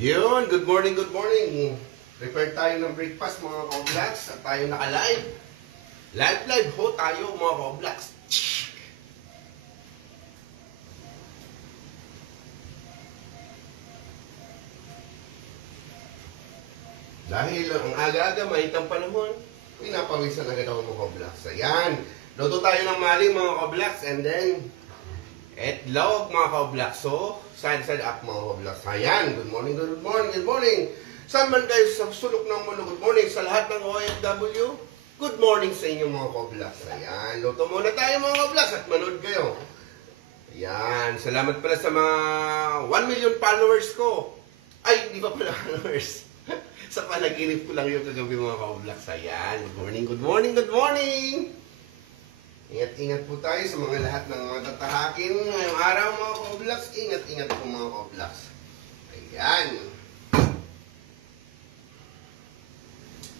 Yun, good morning, good morning. Prepare tayo ng breakfast mga ka-vlogs at tayo naka-live. Live ho tayo mga ka-vlogs. Dahil ang aga-aga, mahitang panahon, pinapawisan agad ako mga ka-vlogs. Ayan, luto tayo ng maling mga ka-vlogs and then etlog mga ka-vlogs. So, side up mga ka-vlogs. Ayan, good morning, good morning, good morning. Saan man kayo sa sulok ng mundo, good morning sa lahat ng OFW. Good morning sa inyo mga ka-vlogs. Ayan, luto muna tayo mga ka-vlogs at manood kayo. Ayan, salamat pala sa mga 1 million followers ko. Ay, hindi pa pala followers. Sa panaginip ko lang yung kagabi mga ka-vlogs. Ayan, good morning, good morning, good morning. Ingat-ingat po tayo sa mga lahat ng mga tatahakin ngayong araw mga ka-vlogs. Ingat-ingat po mga ka-vlogs. Ayan.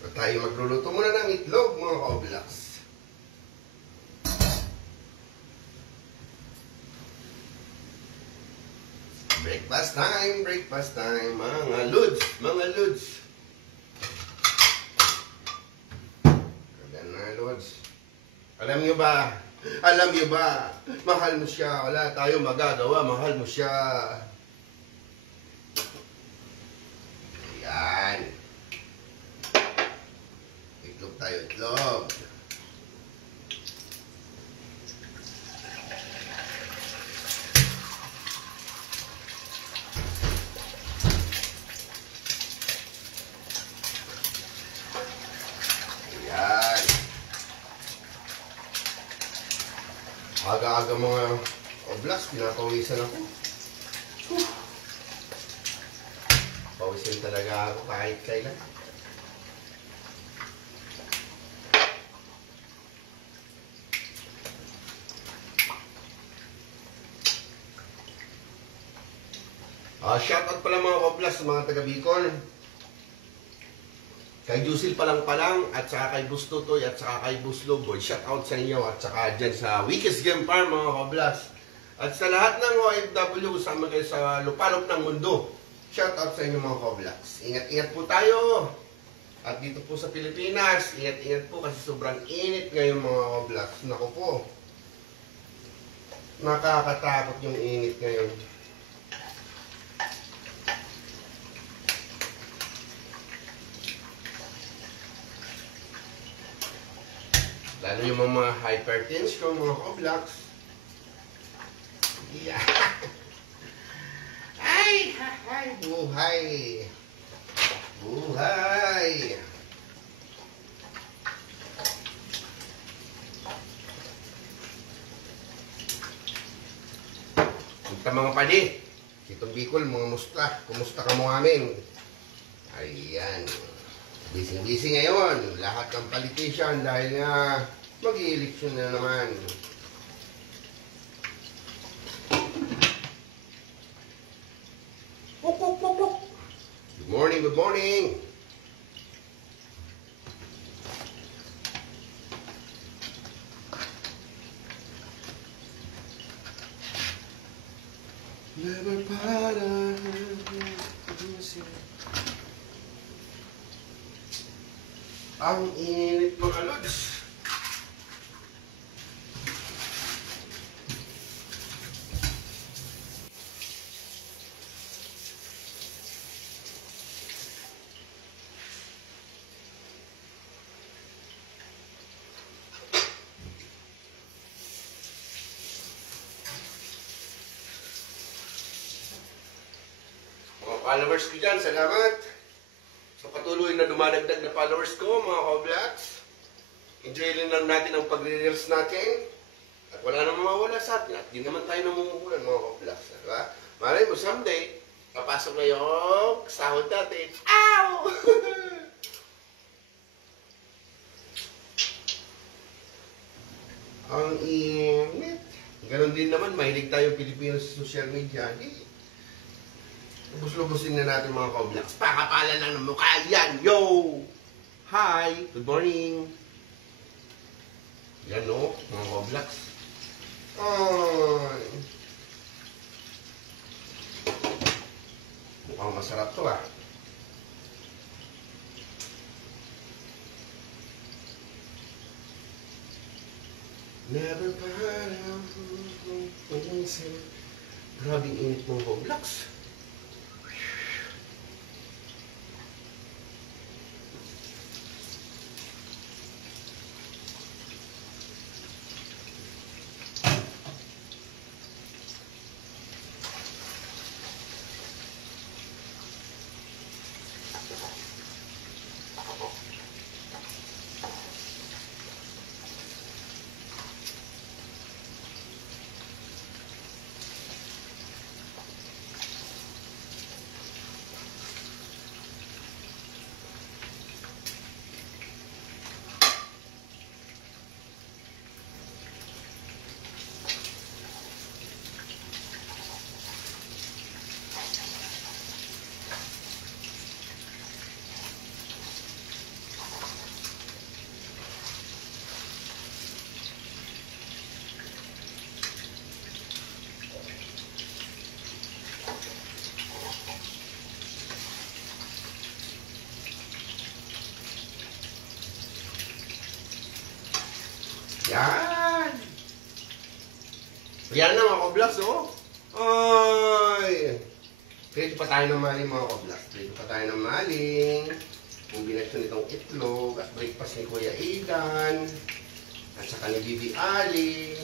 At tayo magluluto muna ng itlog mga ka-vlogs. Breakfast time, mga lods, mga lods. Ayan na lods. Alam niyo ba, mahal mo siya, wala tayo magagawa, mahal mo siya. Ayan. Itlog tayo, itlog. Aga-aga mga oblas, pinapawisan ako. Pawisin talaga ako kahit kailan. Shoutout pala mga oblas sa mga taga Bicol. Kay Jusil palang at saka kay Bustutoy at saka kay Busloboy. Shout out sa inyo at saka dyan sa Weakest Game Farm mga kablas. At sa lahat ng OFW kasama kayo sa lupalop ng mundo. Shout out sa inyo mga kablas. Ingat-ingat po tayo. At dito po sa Pilipinas, ingat-ingat po kasi sobrang init ngayon mga kablas. Naku po. Nakakatakot yung init ngayon. Lalo yung mga hypertension, mga ka-vlogs. Yeah. Ay, buhay. Buhay. Punta mga padi. Kitong Bicol, mga musta. Kumusta ka mo amin? Ayan. Busy ngayon, lahat ng politician dahil nga mag-i-eleksyon na naman. Good morning, good morning. Never para. Ang init mga lods. Mga followers ko dyan, salamat. Sa patuloy na dumadagdag na followers ko, mga ka-vlogs. Enjoy lang natin ang pagre-reels natin. At wala namang mawala sa atin. At di naman tayo namumuhulan, mga ka-vlogs. Diba? Malay mo, someday, papasok na yung sahod natin. Ow! Ang init. Ganon din naman, mahilig tayo Pilipino sa social media. Di. Lubos-lubosin na natin mga ka-vlogs. Pakapala lang ng mukha. Yan, yo! Hi! Good morning! Yan o, mga ka-vlogs. Ay! Mukhang masarap to ah. Never parang grabing init mong Roblox. Yan! Yan na mga ka-vlogs, oh! Ay! Prito pa tayo ng maling mga ka-vlogs. Prito pa tayo ng maling. Kombinasyon nitong itlog at breakfast ni Kuya Aidan. At saka ni Bibi Ali.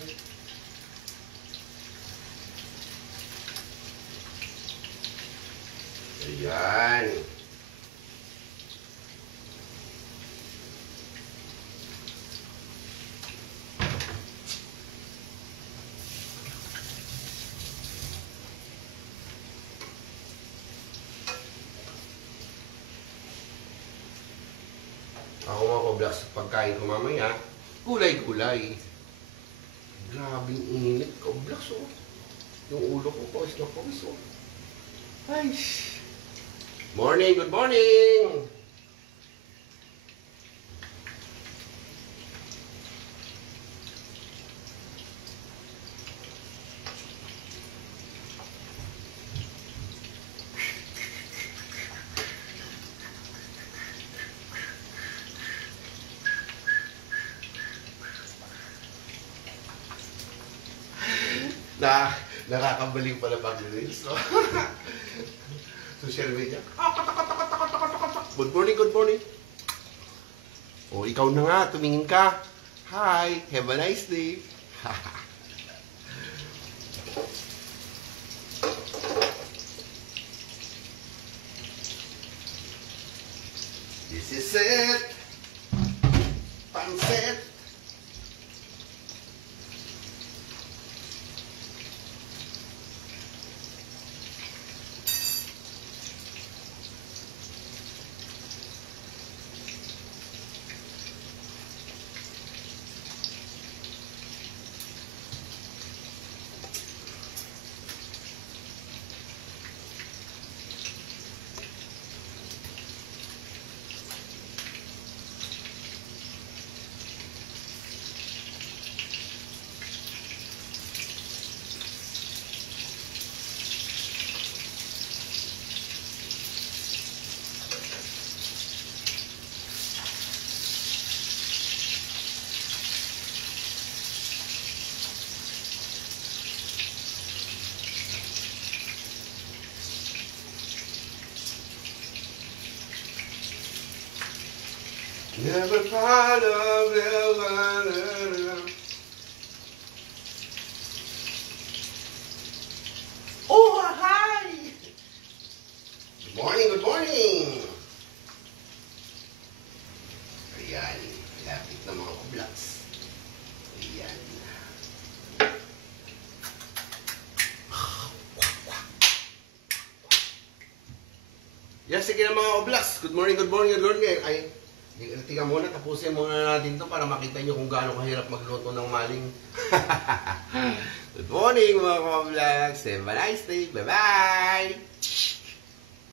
Ayan. Ako mga ka-vlogs, pagkain ko mamaya, gulay-gulay. Grabing init ka-vlogs, oh. Yung ulo ko, pawis na pawis, oh. Ay! Morning, good morning! Nakakabaliw pala pag-reels, no? Social media. Good morning, good morning. O, ikaw na nga, tumingin ka. Hi, have a nice day. This is it. Pansit. Never part of the Oh, hi! Good morning, good morning! Ayan, lapit na mga ka-vlogs. Ayan. Yan, sige na mga ka-vlogs. Good morning, good morning, good morning. Ay, tingnan muna, tapusin muna natin to para makita nyo kung gaano kahirap magluto ng maling. Good morning mga ka-vlogs. Have a nice day. Bye-bye!